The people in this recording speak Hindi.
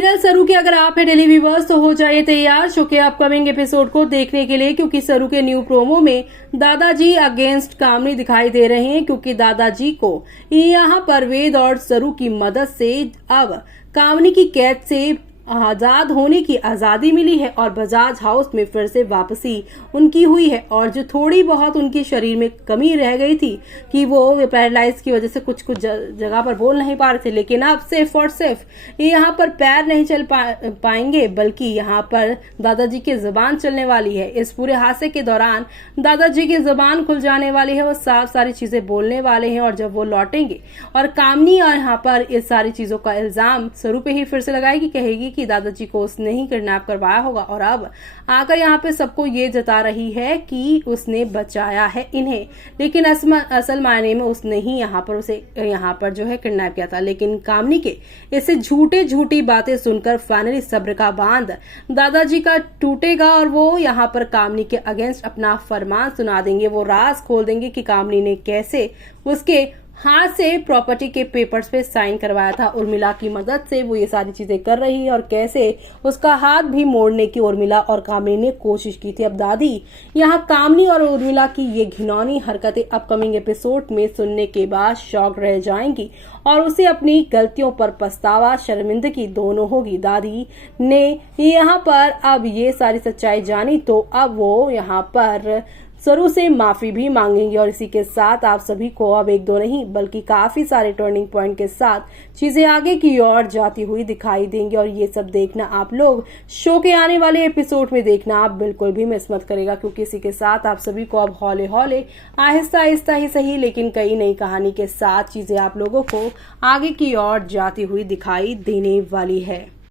सीरियल सरू के अगर आप हैं डेली व्यूवर्स तो हो जाइए तैयार शो के अपकमिंग एपिसोड को देखने के लिए, क्योंकि सरू के न्यू प्रोमो में दादाजी अगेंस्ट कामनी दिखाई दे रहे हैं। क्योंकि दादाजी को यहाँ पर वेद और सरू की मदद से अब कामनी की कैद से आजाद होने की आजादी मिली है और बजाज हाउस में फिर से वापसी उनकी हुई है। और जो थोड़ी बहुत उनके शरीर में कमी रह गई थी कि वो पैरालाइज की वजह से कुछ जगह पर बोल नहीं पा रहे थे, लेकिन अब सिर्फ और सिर्फ यहाँ पर पैर नहीं चल पाएंगे बल्कि यहाँ पर दादाजी की जुबान चलने वाली है। इस पूरे हादसे के दौरान दादाजी की जुबान खुल जाने वाली है, वो साफ सारी चीजें बोलने वाले हैं। और जब वो लौटेंगे और कामनी और यहाँ पर इस सारी चीजों का इल्जाम सरू पे ही फिर से लगाएगी, कहेगी कि दादाजी को उसने ही किडनैप करवाया होगा और अब आकर यहाँ पे सबको ये जता रही है कि उसने बचाया है इन्हें, लेकिन असल मायने में उसने ही यहाँ पर उसे यहाँ पर जो है किडनैप किया था। लेकिन कामनी के इससे झूठी बातें सुनकर फाइनली सब्र का बांध दादाजी का टूटेगा और वो यहाँ पर कामनी के अगेंस्ट अपना फरमान सुना देंगे। वो राज खोल देंगे कि कामनी ने कैसे उसके हाथ से प्रॉपर्टी के पेपर्स पे साइन करवाया था। उर्मिला की मदद से वो ये सारी चीजें कर रही है और कैसे उसका हाथ भी मोड़ने की उर्मिला और कामनी ने कोशिश की थी। अब दादी यहाँ कामनी और उर्मिला की ये घिनौनी हरकतें अपकमिंग एपिसोड में सुनने के बाद शॉक रह जाएंगी और उसे अपनी गलतियों पर पछतावा शर्मिंदगी दोनों होगी। दादी ने यहाँ पर अब ये सारी सच्चाई जानी तो अब वो यहाँ पर सरू से माफी भी मांगेंगे और इसी के साथ आप सभी को अब एक दो नहीं बल्कि काफी सारे टर्निंग पॉइंट के साथ चीजें आगे की ओर जाती हुई दिखाई देंगी। और ये सब देखना आप लोग शो के आने वाले एपिसोड में देखना आप बिल्कुल भी मिस मत करेगा, क्योंकि इसी के साथ आप सभी को अब हौले हौले आहिस्ता आहिस्ता ही सही लेकिन कई नई कहानी के साथ चीजें आप लोगों को आगे की ओर जाती हुई दिखाई देने वाली है।